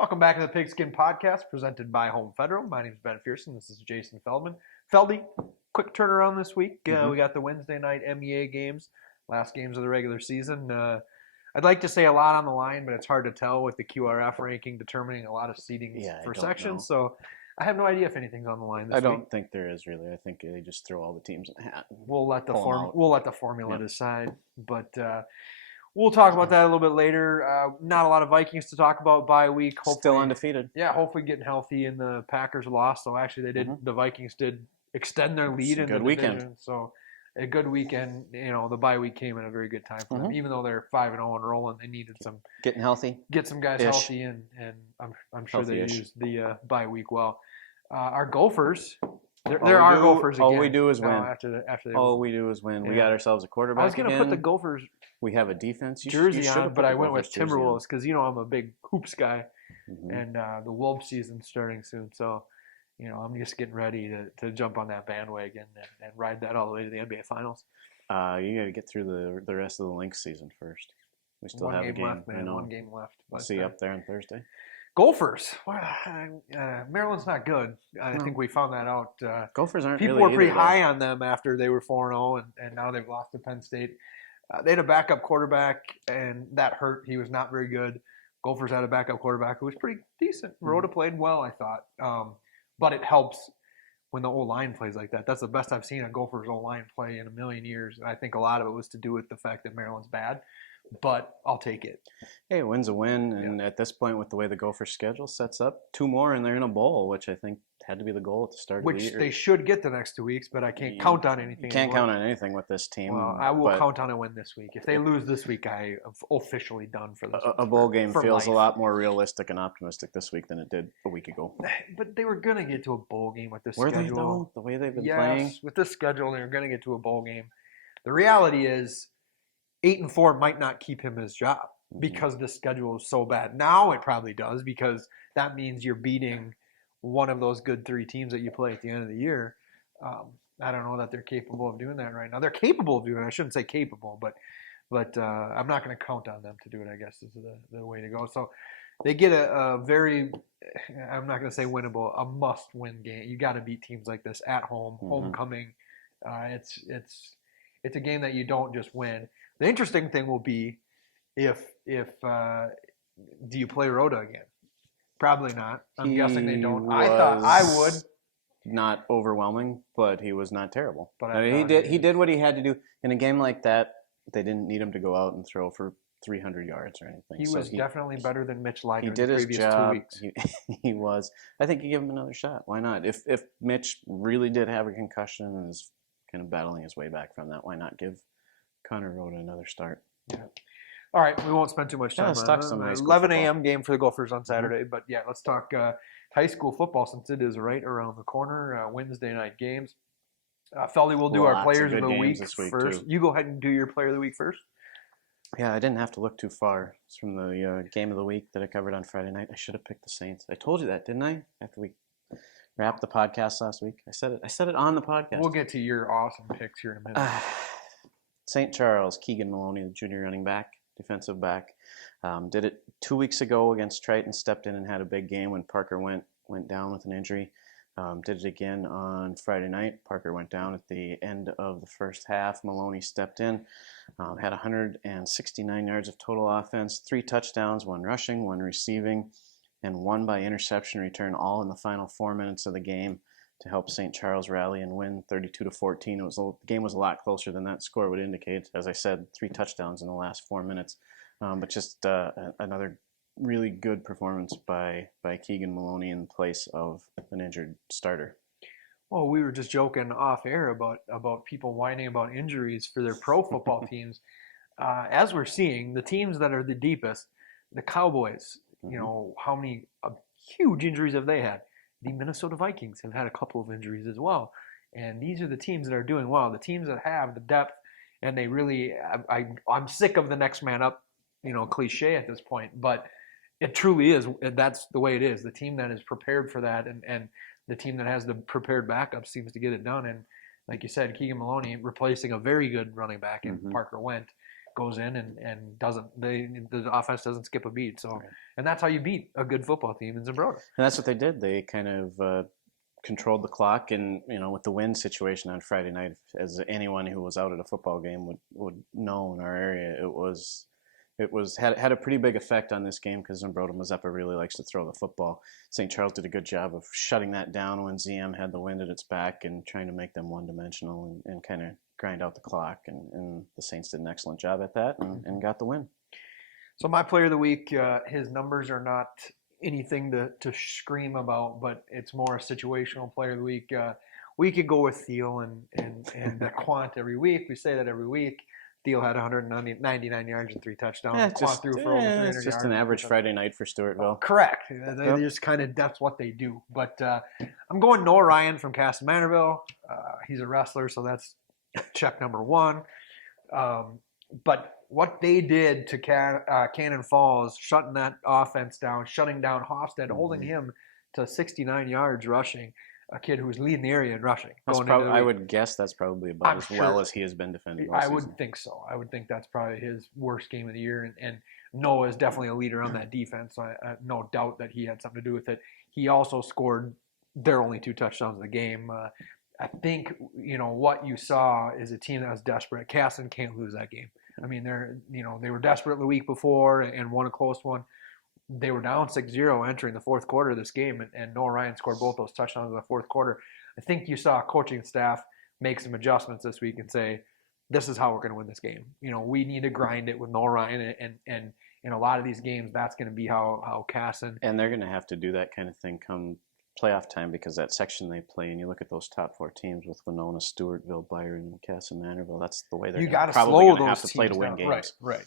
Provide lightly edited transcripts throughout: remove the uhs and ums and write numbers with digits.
Welcome back to the Pigskin Podcast, presented by Home Federal. My name is Ben Pherson. This is Jason Feldman. Feldy, quick turnaround this week. We got the Wednesday night MEA games, last games of the regular season. I'd like to say a lot on the line, but it's hard to tell with the QRF ranking determining a lot of seedings for sections. So I have no idea if anything's on the line this week. I don't think there is really. I think they just throw all the teams in a hat. We'll let the formula decide. But we'll talk about that a little bit later. Not a lot of Vikings to talk about bye week. Hopefully, still undefeated. Yeah, hopefully getting healthy. And the Packers lost, so actually they did. The Vikings did extend their lead in the division. So a good weekend. You know, the bye week came at a very good time for them. Even though they're 5-0 and rolling, they needed some getting healthy, get some guys healthy, and I'm sure they used the bye week well. Our Gophers. There are Gophers again. All we do is win. After we do is win. Yeah. We got ourselves a quarterback. I was going to put the Gophers we have a defense jersey on, but I went with Timberwolves because I'm a big hoops guy, and the Wolves season's starting soon. So, I'm just getting ready to jump on that bandwagon and ride that all the way to the NBA Finals. You got to get through the rest of the Lynx season first. We still have a game left, man. One game left. We'll see you up there on Thursday. Gophers. Maryland's not good. I think we found that out. Gophers aren't. People were pretty high on them after they were 4-0, and now they've lost to Penn State. They had a backup quarterback, and that hurt. He was not very good. Gophers had a backup quarterback who was pretty decent. Rhoda played well, I thought. But it helps when the O-line plays like that. That's the best I've seen a Gophers O-line play in a million years. And I think a lot of it was to do with the fact that Maryland's bad. But I'll take it. Hey, a win's a win, and at this point, with the way the Gophers schedule sets up, 2 more and they're in a bowl, which I think had to be the goal at the start of the year. Which they should get the next 2 weeks, but I can't count on anything. You can't count on anything with this team. Well, I will count on a win this week. If they lose this week, I am officially done for this. A bowl game feels a lot more realistic and optimistic this week than it did a week ago. But they were going to get to a bowl game with this schedule. Were they, though? The way they've been playing? Yes, with this schedule, they were going to get to a bowl game. The reality is 8-4 might not keep him his job because the schedule is so bad. Now it probably does because that means you're beating one of those good 3 teams that you play at the end of the year. I don't know that they're capable of doing that right now. They're capable of doing it. I shouldn't say capable, but I'm not going to count on them to do it, I guess, is the way to go. So they get a very, I'm not going to say winnable, a must-win game. You got to beat teams like this at home, homecoming. It's a game that you don't just win. The interesting thing will be if do you play Rhoda again? Probably not. I'm guessing they don't. I thought I would. Not overwhelming, but he was not terrible. But I mean, he did what he had to do in a game like that. They didn't need him to go out and throw for 300 yards or anything. He was definitely better than Mitch Liger. He did his job. 2 weeks. He was. I think you give him another shot. Why not? If Mitch really did have a concussion and is kind of battling his way back from that, why not give Connor Rhoda another start? Yeah. All right, we won't spend too much time on it. 11 a.m. game for the Gophers on Saturday. But, yeah, let's talk high school football since it is right around the corner. Wednesday night games. Feldy, we'll do our players of the week first. You go ahead and do your player of the week first. Yeah, I didn't have to look too far. It's from the game of the week that I covered on Friday night. I should have picked the Saints. I told you that, didn't I? After we wrapped the podcast last week. I said it on the podcast. We'll get to your awesome picks here in a minute. St. Charles, Keegan Maloney, the junior running back. Defensive back, did it 2 weeks ago against Triton. Stepped in and had a big game when Parker went down with an injury. Did it again on Friday night. Parker went down at the end of the first half. Maloney stepped in, had 169 yards of total offense, 3 touchdowns, 1 rushing, 1 receiving, and 1 by interception return, all in the final 4 minutes of the game to help St. Charles rally and win 32-14. The game was a lot closer than that score would indicate. As I said, 3 touchdowns in the last 4 minutes. But just another really good performance by Keegan Maloney in place of an injured starter. Well, we were just joking off air about people whining about injuries for their pro football teams. As we're seeing, the teams that are the deepest, the Cowboys, how many huge injuries have they had? The Minnesota Vikings have had a couple of injuries as well. And these are the teams that are doing well, the teams that have the depth, and they really I'm sick of the next man up, cliche at this point, but it truly is. That's the way it is. The team that is prepared for that and the team that has the prepared backup seems to get it done. And like you said, Keegan Maloney replacing a very good running back in Parker Went goes in and doesn't. The offense doesn't skip a beat. So, and that's how you beat a good football team in Zumbrota. And that's what they did. They kind of controlled the clock, and with the wind situation on Friday night, as anyone who was out at a football game would know in our area, it had a pretty big effect on this game because Zumbrota Mazeppa really likes to throw the football. St. Charles did a good job of shutting that down when ZM had the wind at its back and trying to make them one-dimensional and kind of grind out the clock. And the Saints did an excellent job at that and got the win. So my player of the week, his numbers are not anything to scream about, but it's more a situational player of the week. We could go with Thiel and the quant every week. We say that every week. Thiel had 199 yards and 3 touchdowns. Quant threw for over 300 yards. It's just an average Friday night for Stewartville. Correct. They just that's what they do. But I'm going Noah Ryan from Castle Manorville. He's a wrestler, so that's check number 1. But what they did to Cannon Falls, shutting that offense down, shutting down Hofstad, holding him to 69 yards rushing, a kid who was leading the area in rushing. I would guess that's probably about as well as he has been defending all season. I would think so. I would think that's probably his worst game of the year. And Noah is definitely a leader on that defense. So I have no doubt that he had something to do with it. He also scored their only 2 touchdowns of the game. I think, what you saw is a team that was desperate. Casson can't lose that game. I mean, they were desperate the week before and won a close one. They were down 6-0 entering the fourth quarter of this game, and Noah Ryan scored both those touchdowns in the fourth quarter. I think you saw coaching staff make some adjustments this week and say, this is how we're going to win this game. We need to grind it with Noah Ryan, and in a lot of these games, that's going to be how Casson. And they're going to have to do that kind of thing come playoff time because that section they play, and you look at those top 4 teams with Winona, Stewartville, Byron, and Castle Manorville, that's the way they're probably going to have to play to win games. Right.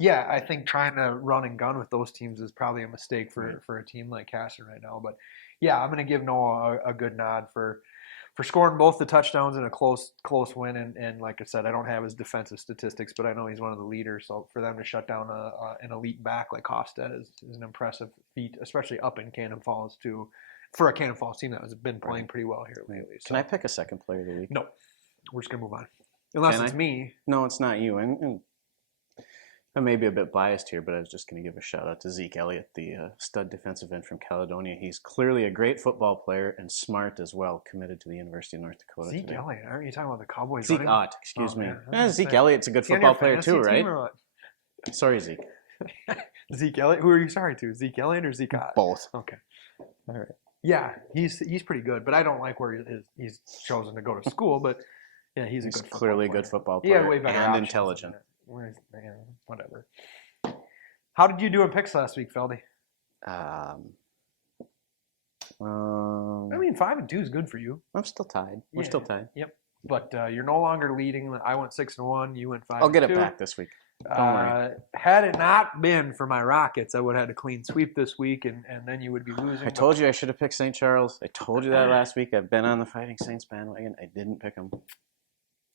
Yeah, I think trying to run and gun with those teams is probably a mistake for a team like Castle right now. But yeah, I'm going to give Noah a good nod for scoring both the touchdowns in a close win. And like I said, I don't have his defensive statistics, but I know he's one of the leaders. So for them to shut down an elite back like Hofstad is an impressive feat, especially up in Cannon Falls too. For a Cannon Falls team that has been playing pretty well here lately. So. Can I pick a second player of the week? No. We're just going to move on. Unless it's me. No, it's not you. And I may be a bit biased here, but I was just going to give a shout-out to Zeke Elliott, the stud defensive end from Caledonia. He's clearly a great football player and smart as well, committed to the University of North Dakota Zeke Elliott? Aren't you talking about the Cowboys? Zeke Ott, excuse me. Yeah, Zeke Elliott's a good football player too, right? Sorry, Zeke. Zeke Elliott? Who are you sorry to? Zeke Elliott or Zeke Ott? Both. Okay. All right. Yeah, he's pretty good, but I don't like where he's chosen to go to school. But yeah, he's clearly a good football player and intelligent. Whatever. How did you do in picks last week, Feldy? I mean, 5-2 is good for you. I'm still tied. We're still tied. Yep. But you're no longer leading. I went 6-1. You went 5-2. I'll get it back this week. Don't worry. Had it not been for my Rockets, I would have had a clean sweep this week, and then you would be losing. I told you I should have picked St. Charles. I told you that last week. I've been on the Fighting Saints bandwagon. I didn't pick them.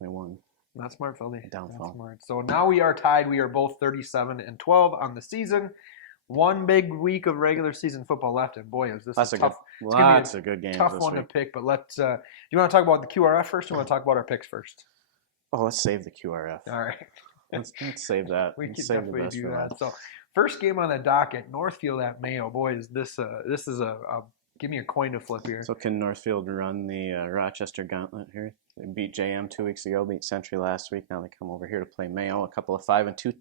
They won. Not smart, Feldy. Downfall. Not smart. So now we are tied. We are both 37-12 on the season. One big week of regular season football left, and boy, is this tough. Lots of good games. Tough one to pick, but let's. Do you want to talk about the QRF first, or you want to talk about our picks first? Oh, let's save the QRF. All right. Let's save that. We can definitely do that. So, first game on the docket, Northfield at Mayo. Boys, this is a give me a coin to flip here. So can Northfield run the Rochester gauntlet here? They beat JM 2 weeks ago, beat Century last week. Now they come over here to play Mayo, a couple of 5-2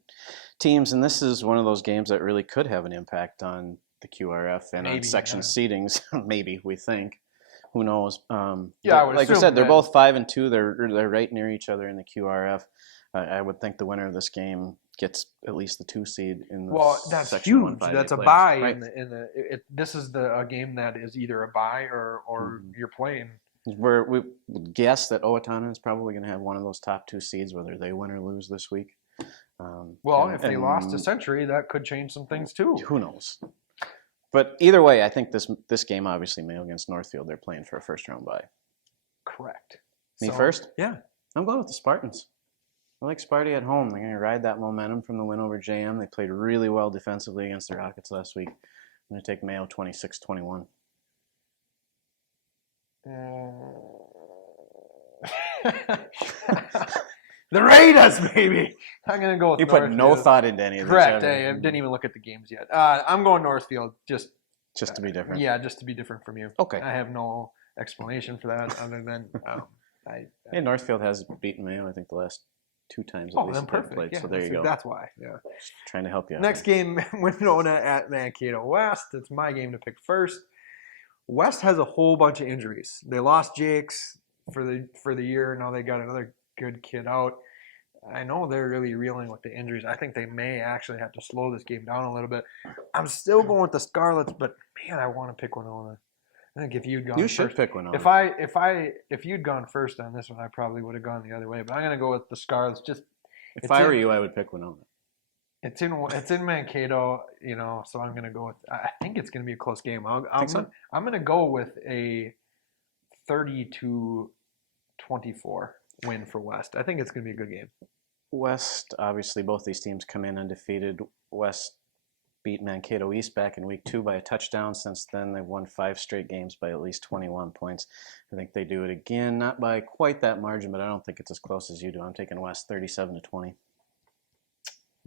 teams, and this is one of those games that really could have an impact on the QRF and on section seedings. Maybe, we think. Who knows? Like I said, they're both 5-2. They're right near each other in the QRF. I would think the winner of this game gets at least the 2 seed in the that's section huge. 1-5A That's a playoffs. bye Right. this is a game that is either a bye or you're playing. We would guess that Owatonna is probably going to have one of those top 2 seeds, whether they win or lose this week. If they lost to Century, that could change some things too. Who knows? But either way, I think this game, obviously, Mayo against Northfield, they're playing for a first-round bye. Correct. Me first? Yeah. I'm going with the Spartans. I like Sparty at home. They're going to ride that momentum from the win over JM. They played really well defensively against the Rockets last week. I'm going to take Mayo 26-21. The Raiders, baby. I'm going to go with You put no Northfield. thought into any of this. Correct. I didn't even look at the games yet. I'm going Northfield just to be different. Yeah, just to be different from you. Okay. I have no explanation for that other than Northfield has beaten Mayo, I think, the last 2 times at least then perfect. played. Yeah, so there you go. That's why. Yeah. Just trying to help you out. Next game, Winona at Mankato West. It's my game to pick first. West has a whole bunch of injuries. They lost Jakes for the year. Now they got another good kid out. I know they're really reeling with the injuries. I think they may actually have to slow this game down a little bit. I'm still going with the Scarlets, but man, I want to pick Winona. I think if you'd gone you should first, pick Winona. If you'd gone first on this one, I probably would have gone the other way. But I'm going to go with the Scarlets. If I were you, I would pick Winona. It's in Mankato, so I'm going to go with. I think it's going to be a close game. I'm going to go with a 30-24 win for West. I think it's going to be a good game. West, obviously, both these teams come in undefeated. West beat Mankato East back in week 2 by a touchdown. Since then, they've won 5 straight games by at least 21 points. I think they do it again, not by quite that margin, but I don't think it's as close as you do. I'm taking West 37-20.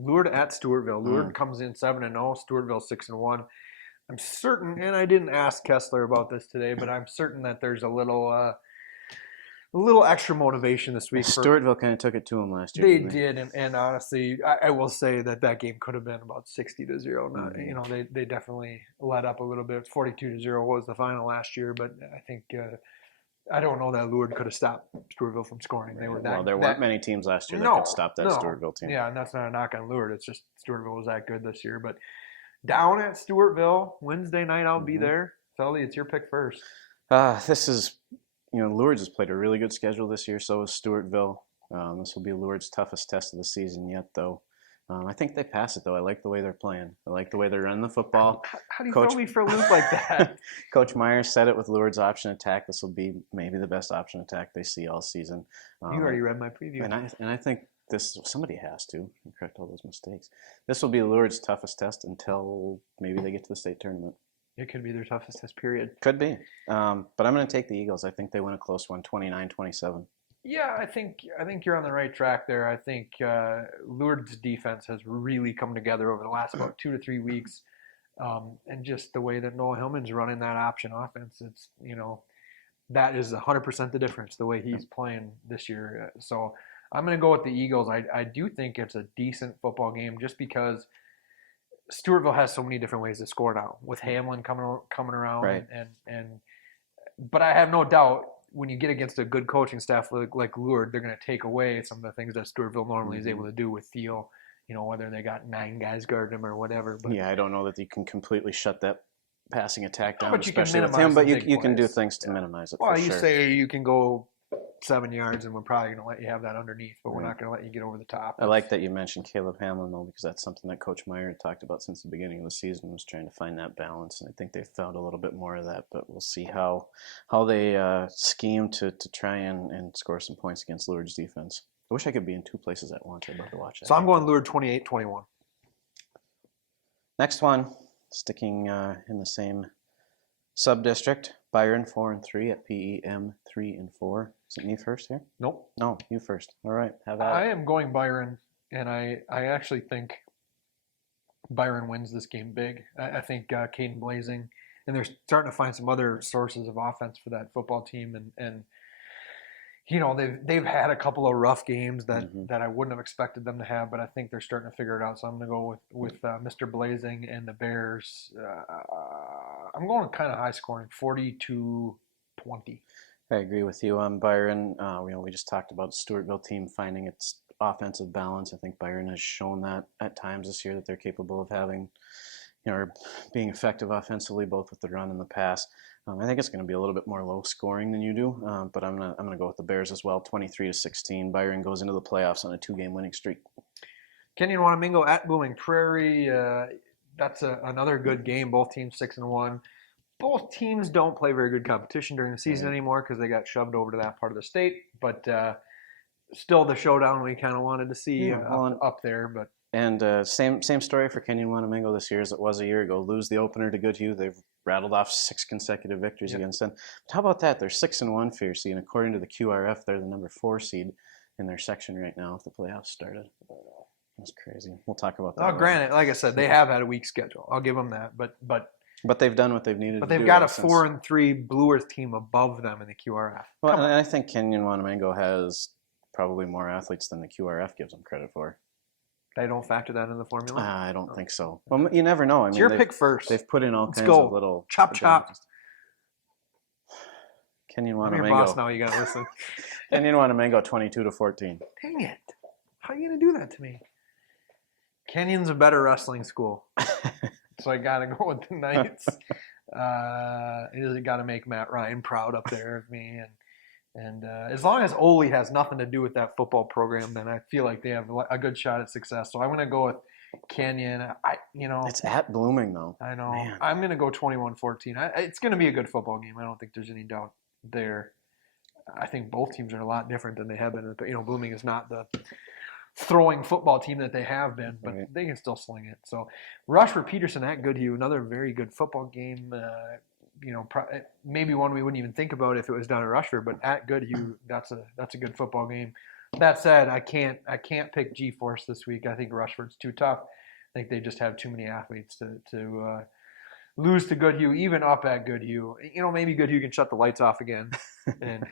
Lourdes at Stewartville. Lourdes comes in 7-0. Stewartville 6-1. I'm certain, and I didn't ask Kessler about this today, but I'm certain that there's a little extra motivation this week. Stewartville kind of took it to them last year. They did, and honestly, I will say that game could have been about 60-0. They definitely let up a little bit. 42-0 was the final last year, but I think I don't know that Lourdes could have stopped Stewartville from scoring. They were there weren't many teams last year that could stop that Stewartville team. Yeah, and that's not a knock on Lourdes. It's just Stewartville was that good this year. But down at Stewartville, Wednesday night, I'll be there. Feldy, it's your pick first. This is, Lourdes has played a really good schedule this year. So has Stewartville. This will be Lourdes' toughest test of the season yet, though. I think they pass it, though. I like the way they're playing. I like the way they're running the football. How do you throw me for a loop like that? Coach Myers said it with Lourdes' option attack. This will be maybe the best option attack they see all season. You already read my preview. And I think somebody has to correct all those mistakes. This will be Lourdes' toughest test until maybe they get to the state tournament. It could be their toughest test, period. Could be. But I'm going to take the Eagles. I think they win a close one, 29-27. Yeah, I think you're on the right track there. I think Lourdes' defense has really come together over the last about 2 to 3 weeks, and just the way that Noah Hillman's running that option offense, it's that is 100% the difference. The way he's playing this year, so I'm going to go with the Eagles. I do think it's a decent football game just because Stewartville has so many different ways to score now with Hamlin coming around, right. But I have no doubt. When you get against a good coaching staff like Lourdes, they're going to take away some of the things that Stewartville normally is able to do with Thiel, whether they got 9 guys guarding him or whatever. But yeah, I don't know that you can completely shut that passing attack down, but especially with him, but you can do things to minimize it. Well, you say you can go 7 yards, and we're probably going to let you have that underneath, but we're not going to let you get over the top. I like that you mentioned Caleb Hamlin, though, because that's something that Coach Meyer had talked about since the beginning of the season, was trying to find that balance, and I think they've found a little bit more of that, but we'll see how they scheme to try and score some points against Lourdes' defense. I wish I could be in 2 places at once. I'd love to watch that. So I'm going Lourdes 28-21. Next one, sticking in the same sub-district, Byron 4-3 at PEM 3-4. Is it me first here? Nope. No, you first. All right. Have at it. I am going Byron, and I actually think Byron wins this game big. I think Caden Blazing, and they're starting to find some other sources of offense for that football team, and they've had a couple of rough games that I wouldn't have expected them to have, but I think they're starting to figure it out. So I'm going to go with Mr. Blazing and the Bears. I'm going kind of high scoring, 40-20. I agree with you on Byron. We just talked about the Stewartville team finding its offensive balance. I think Byron has shown that at times this year that they're capable of having, or being effective offensively, both with the run and the pass. I think it's going to be a little bit more low scoring than you do, but I'm gonna go with the Bears as well, 23-16. Byron goes into the playoffs on a 2-game winning streak. KenyonWanamingo at Blooming Prairie. That's another good game. Both teams 6-1. Both teams don't play very good competition during the season anymore because they got shoved over to that part of the state. But still, the showdown we kind of wanted to see up there. But same story for KenyonWanamingo this year as it was a year ago. Lose the opener to Goodhue. They've rattled off 6 consecutive victories against them. But how about that? They're 6-1 Pherson, and according to the QRF, they're the number 4 seed. in their section right now if the playoffs started. That's crazy. We'll talk about that. Oh, granted, like I said, they have had a weak schedule. I'll give them that, but they've done what they've needed to do. But they've got a 4-3 Blue Earth team above them in the QRF. Well, and I think KenyonWanamingo has probably more athletes than the QRF gives them credit for. They don't factor that in the formula? I don't think so. Well, you never know. It's your pick first. They've put in all kinds of little... Chop. KenyonWanamingo. I'm your boss now, you got to listen. KenyonWanamingo 22-14. Dang it. How are you going to do that to me? Kenyon's a better wrestling school. So I got to go with the Knights. You got to make Matt Ryan proud up there of me. And as long as Ole has nothing to do with that football program, then I feel like they have a good shot at success. So I'm going to go with Kenyon. It's at Blooming, though. I know. Man. I'm going to go 21-14. It's going to be a good football game. I don't think there's any doubt there. I think both teams are a lot different than they have been. Blooming is not the throwing football team that they have been, but they can still sling it. So Rushford Peterson at Goodhue, another very good football game. Maybe one we wouldn't even think about if it was down at Rushford, but at Goodhue, that's a good football game. That said, I can't pick G-Force this week. I think Rushford's too tough. I think they just have too many athletes to lose to Goodhue, even up at Goodhue. Maybe Goodhue can shut the lights off again and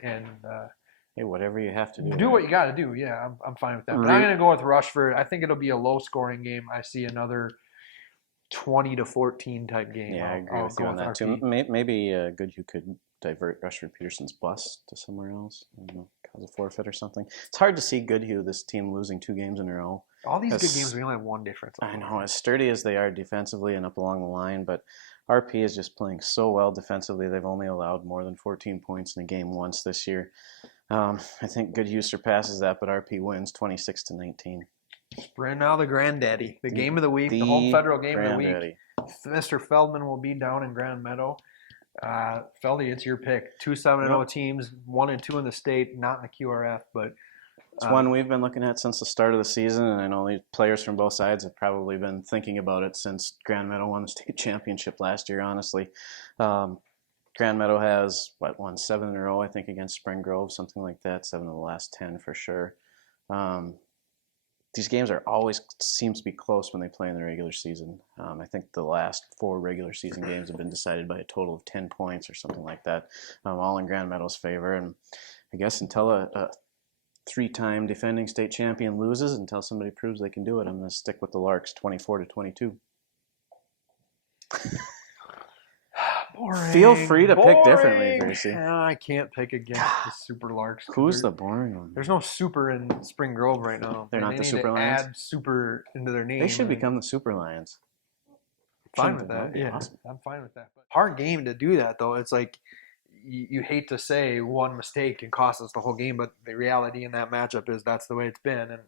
hey, whatever you have to do. Do what you got to do. Yeah, I'm fine with that. But I'm going to go with Rushford. I think it'll be a low-scoring game. I see another 20-14 type game. Yeah, I agree with you on that too. Maybe Goodhue could divert Rushford Peterson's bus to somewhere else. I don't know, cause a forfeit or something. It's hard to see Goodhue, this team, losing 2 games in a row. All these good games, we only have one difference. I know, as sturdy as they are defensively and up along the line, but RP is just playing so well defensively. They've only allowed more than 14 points in a game once this year. I think Goodhue surpasses that, but RP wins 26-19. Right now, the granddaddy, the game of the week, the home federal game of the week. Mr. Feldman will be down in Grand Meadow. Feldy, it's your pick. 2 7-0 teams, 1 and 2 in the state, not in the QRF, but it's one we've been looking at since the start of the season, and I know players from both sides have probably been thinking about it since Grand Meadow won the state championship last year. Honestly, Grand Meadow has won 7 in a row, I think, against Spring Grove, something like that. 7 of the last 10 for sure. These games are always seems to be close when they play in the regular season. I think the last 4 regular season games have been decided by a total of 10 points or something like that, all in Grand Meadow's favor. And I guess until a 3-time defending state champion loses, until somebody proves they can do it, I'm going to stick with the Larks 24-22. Boring, Feel free to pick differently, Gracie. I can't pick against the Super Larks. Who's the boring one? There's no super in Spring Grove right now. They're not the Super Lions? Lions? Add super into their name. They should become the Super Lions. Fine with that. Yeah, awesome. I'm fine with that. But hard game to do that, though. It's like you hate to say one mistake can cost us the whole game, but the reality in that matchup is that's the way it's been. And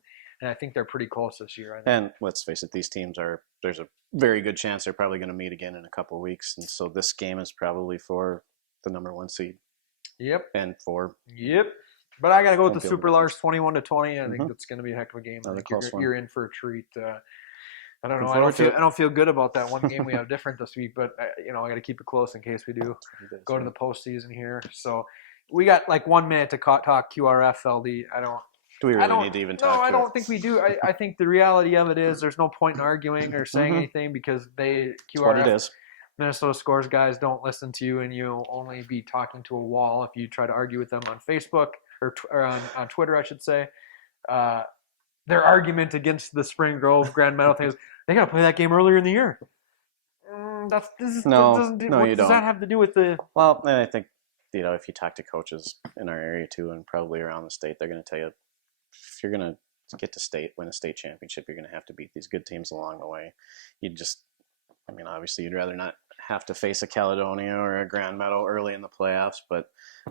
I think they're pretty close this year. I think. And let's face it, these teams there's a very good chance they're probably going to meet again in a couple of weeks. And so this game is probably for the number 1 seed. Yep. And for... Yep. But I got to go with the Super Larks 21-20. I think that's going to be a heck of a game. I think you're in for a treat. I don't know. I don't feel good about that one game we have different this week, but I got to keep it close in case we do go to the postseason here. So we got 1 minute to talk QRF, LD. Do we really need to even talk? No, I don't think we do. I think the reality of it is there's no point in arguing or saying anything because QRF, what it is. Minnesota Scores guys don't listen to you, and you'll only be talking to a wall if you try to argue with them on Facebook or on Twitter, I should say. Their argument against the Spring Grove Grand Meadow thing is they got to play that game earlier in the year. You What don't. does that have to do with the? Well, and I think if you talk to coaches in our area too, and probably around the state, they're going to tell you if you're going to get to win a state championship, you're going to have to beat these good teams along the way. Obviously, you'd rather not have to face a Caledonia or a Grand Meadow early in the playoffs, but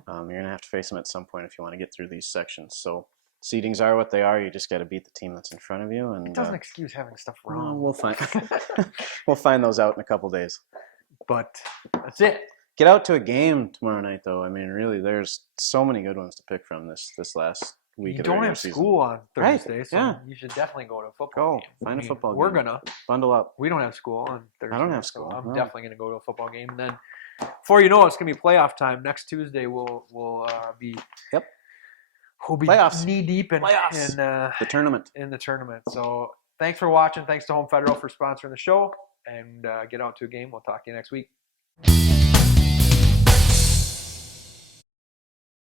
you're going to have to face them at some point if you want to get through these sections. So seedings are what they are. You just got to beat the team that's in front of you. And it doesn't excuse having stuff wrong. We'll find those out in a couple days. But that's it. Get out to a game tomorrow night, though. Really, there's so many good ones to pick from this last week. You don't have school on Thursday, so you should definitely go to a football game. Find a football game. We're gonna bundle up. We don't have school on Thursday. I don't have school. So I'm definitely gonna go to a football game. And then, before you know it, it's gonna be playoff time. Next Tuesday, we'll be who'll be Playoffs. knee deep in The tournament. in the tournament. So thanks for watching. Thanks to Home Federal for sponsoring the show. And get out to a game. We'll talk to you next week.